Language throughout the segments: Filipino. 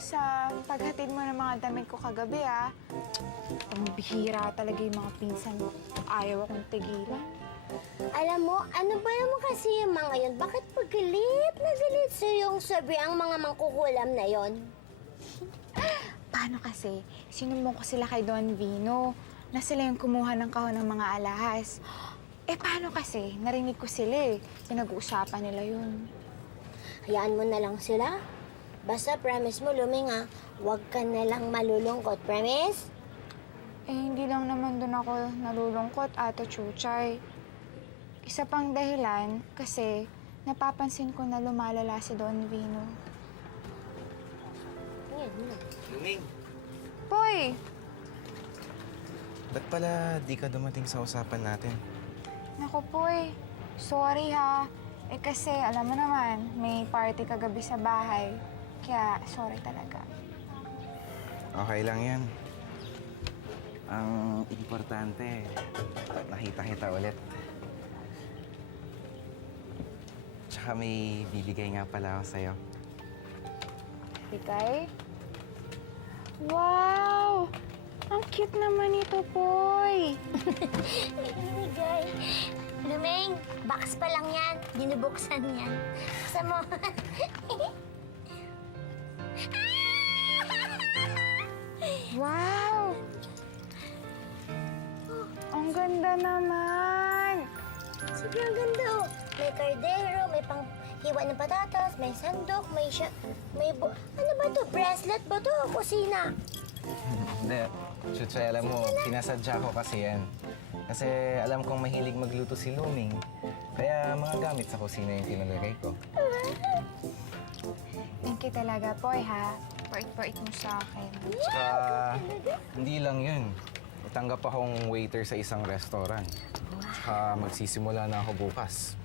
sa paghatid mo ng mga damit ko kagabi, ah. Ang bihira talaga yung mga pinsan mo. Ayaw akong tigilan. Alam mo, ano ba naman kasi yung mga yun? Bakit paggalit na galit sa yung sabi ang mga mangkukulam na yon? Paano kasi? Sinumbong ko sila kay Don Vino na sila yung kumuha ng kahon ng mga alahas. Eh, paano kasi? Narinig ko sila eh. Pinag-uusapan nila yun. Hayaan mo na lang sila. Basta promise mo, Luming, ha? Huwag ka na lang malulungkot. Promise? Eh, hindi lang naman doon ako nalulungkot, Ato Chuchay. Isa pang dahilan, kasi napapansin ko na lumalala si Don Vino. Ayan na. Luming, Poy! ba't pala di ka dumating sa usapan natin? Naku, Poy. Sorry ha. Eh kasi, alam mo naman, may party kagabi sa bahay. Kaya, sorry talaga. Okay lang yan. Ang importante, nakita kita ulit. Tsaka may bibigay nga pala ako sa'yo. Bigay? Wow! Ang cute naman ito, Poy! Ibigay. Luming, box pa lang yan. Dinubuksan yan. Buksan mo. Wow! Ang ganda naman! Sobrang ganda, oh. May kardero, may pang hiwa ng patatas, may sandok, may ano ba to? Bracelet ba to? Kusina. Hindi, Chuchay, alam mo, sinasadya ko kasi yan. Kasi alam kong mahilig magluto si Luming. Kaya mga gamit sa kusina yung tinalagay ko. Thank you talaga, Poy, ha? Pait-pait mo sa akin. Tsaka, hindi lang yun. Itanggap akong waiter sa isang restaurant. Tsaka magsisimula na ako bukas.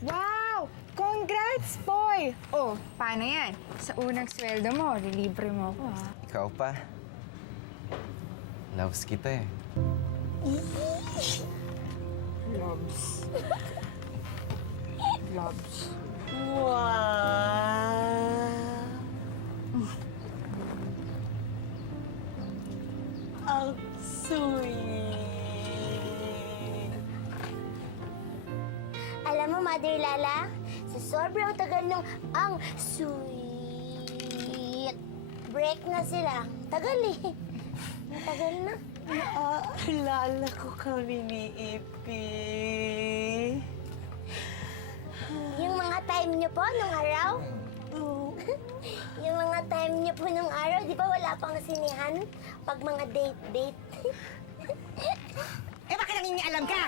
Wow! Congrats, Poy! Oh, paano yan? Sa unang sweldo mo, lilibre mo ako, ha? Ikaw pa. Loves kita eh. Loves. Loves. Wow! Ang sweet! Alam mo, Mother Lala, sa sobrang tagal nung ang sweet. Break na sila. Tagal eh. Matagal na. Naalala ko kami ni Ipi. Yung mga time niyo po nung araw? Yung mga time niyo po nung araw, di ba wala pang sinihan? Pag mga date-date. Eh, bakit nangingialam ka?